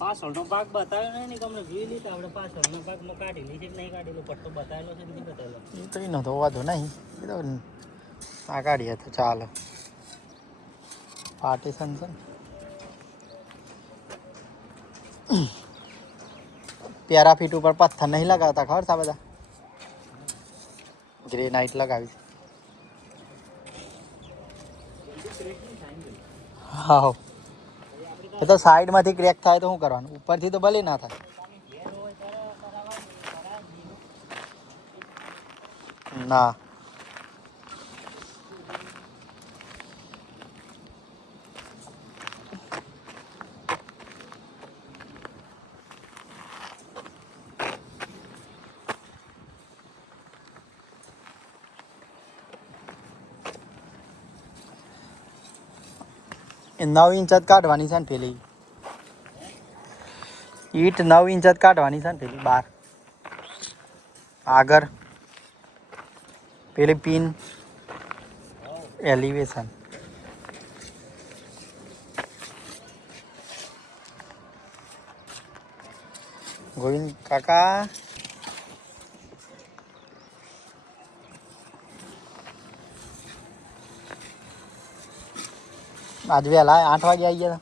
પાછળનો ભાગ બતાવ્યો નહીં ને કે અમને જોઈ લીધા આપણે પાછળનો ભાગમાં કાઢેલી છે કે નહીં કાઢેલો પટ્ટો બતાવેલો છે કે નહીં બતાવેલો એ તો એનો તો વાંધો નહીં એ તો આ કાઢીએ તો ચાલે પાર્ટીશન છે ને પેરાફીટ ઉપર પથ્થર નહીં લગાવતા ખબર છે બધા ગ્રેનાઇટ લગાવી હા એ તો સાઈડમાંથી ક્રેક થાય તો શું કરવાનું ઉપરથી તો ભલે ના થાય ના એ 9 ઇંચ જ કાઢવાની છે ને પેલી ઈટ 9 ઇંચ જ કાઢવાની છે ને પેલી બાર આગળ પેલી પિન એલિવેશન ગોવિંદ કાકા આજ વહેલા 8 વાગે આવી ગયા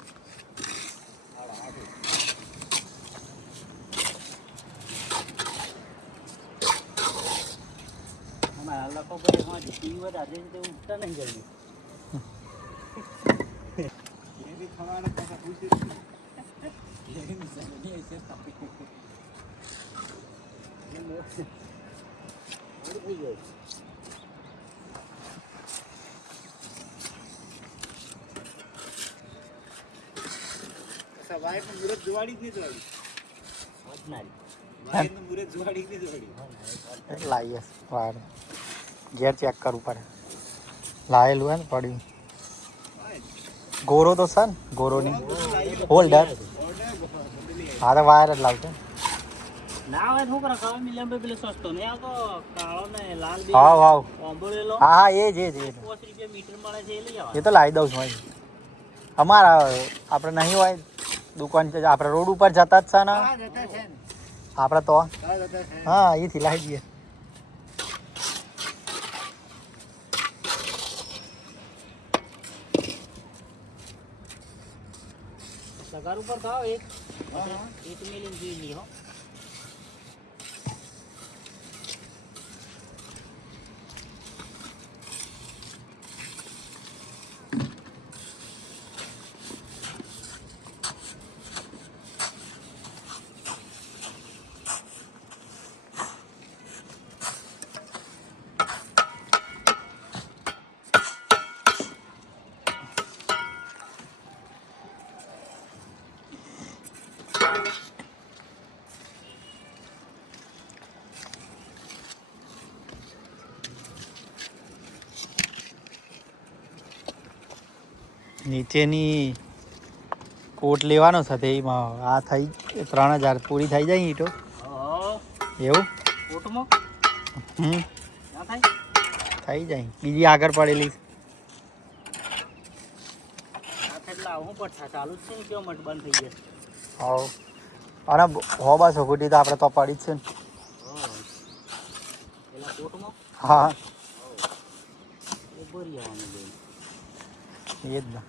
અમારા લોકો બધે હા ટીવી વધારે છે તે ઉઠતા નહીં જલ્દી એ બી ખાવાના પાછા પૂછી સવાય પણ મુરત જોવાડી જ નહીં જોવાડી વાય તો મુરત જોવાડી જ નહીં જોવાડી લાવીએ વાર ઘેર ચેક કરવું પડે લાયેલું હે ને પડ્યું ગોરો તો છે ને ગોરોની હોલ્ડર હા તો વાયર જ લાવશે ના આવે શું કરે ખબર મિલિયન પેલો સસ્તો નહીં આવતો કાળો ને લાલ બે હાવ હાવ ઓમ્બોલેલો હા હા એ જ 50 રૂપિયા મીટર મળે છે એ લઈ આવા એ તો લાવી દઉં છું ભાઈ અમારા આપણે નહીં હોય દુકાન છે આપણે રોડ ઉપર જતા જ છે ને આપણે તો હા એથી લાવી દઈએ સગાર ઉપર ખાઓ એક મિલિયન જોઈ લી હો નીચેની કોટ લેવાનો છે તે એમાં આ થઈ 3000 પૂરી થઈ જાય ઈટો એવું કોટમાં હમ ના થાય થઈ જાય બીજી આગળ પડેલી આ કેટલા હું પઠા ચાલુ જ છે ને કેવો મટ બંધ થઈ ગયા હા અને હો બસ ફૂટી તો આપણે તો પડી જ છે ને પેલા કોટમાં હા એ ભરી આવવાનું જોઈએ એ જ ને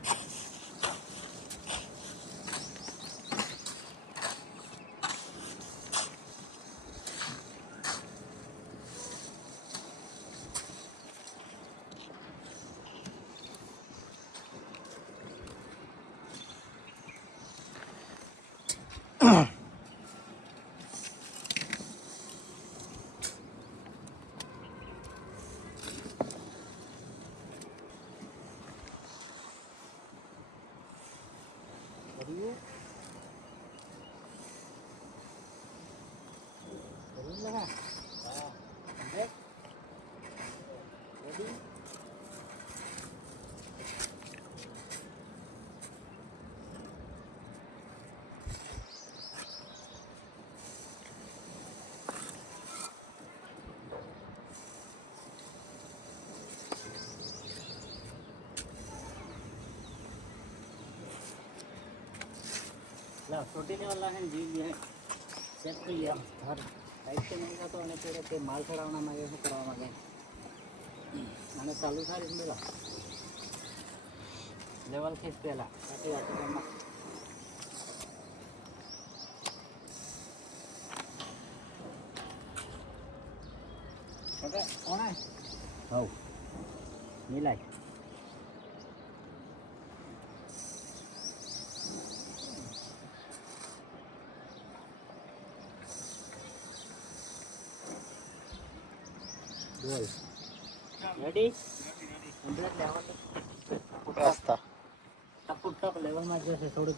પેલા છોટી લેવલના છે ને જીવ બી ચેક કરી લે હર સાઈડ से नहीं जाता અને પેલા તે માલ ચડાવવાના માંગે શું કરવા માંગે અને ચાલુ થાય મેલા લેવલ ખેંચ પેલા આટલી વાટમાં ઓકે કોણ હે હવ મિલાય બોલ રેડી કમ્પ્લીટ લેવલ રસ્તા ટપ ટપ લેવલમાં જશે થોડુંક